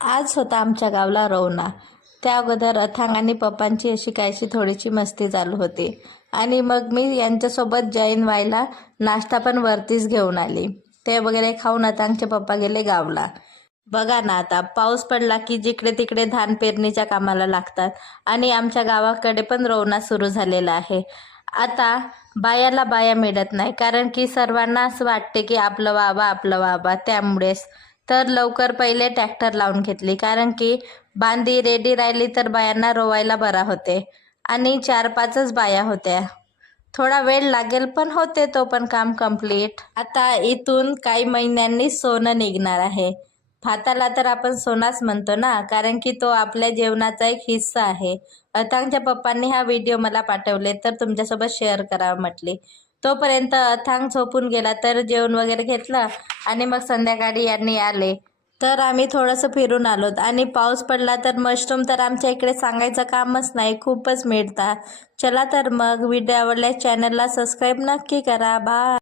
आज होता आमच्या गावला रवना। त्या अगोदर अथांग आणि पप्पांची अशी कायची थोडीशी मस्ती चालू होती आणि मग मी यांच्यासोबत जॉईन व्हायला नाश्ता पण वरतीच घेऊन आली। ते वगैरे खाऊन अथांगचे पप्पा गेले गावला। बघा ना, आता पाऊस पडला की जिकडे तिकडे धान पेरणीच्या कामाला लागतात आणि आमच्या गावाकडे पण रवना सुरू झालेला आहे। आता बायाला बाया मिळत नाही, कारण की सर्वांना असं वाटते की आपलं व्हावं त्यामुळेच तर लवकर पहिले ट्रॅक्टर लावून घेतली, कारण की बांधी रेडी राहिली तर बायांना रोवायला बरा होते आणि 4-5च बाया होत्या। थोडा वेळ लागेल पण होते तो पण काम कंप्लीट। आता इथून काही महिन्यांनी सोनं निघणार आहे। भाताला तर आपण सोनाच म्हणतो ना, कारण की तो आपल्या जेवणाचा एक हिस्सा आहे। अथांगच्या पप्पांनी हा व्हिडिओ मला पाठवले तर तुमच्यासोबत शेअर करावं म्हटले। तोपर्यंत अथांग झोपून गेला तर जेवण वगैरे घेतलं आणि मग संध्याकाळी यांनी आले तर आम्ही थोडंसं फिरून आलोत आणि पाऊस पडला तर मशरूम तर आमच्या इकडे सांगायचं कामच नाही, खूपच मिळतात। चला तर मग व्हिडिओ आवडल्यास चॅनलला सबस्क्राईब नक्की करा। बाय।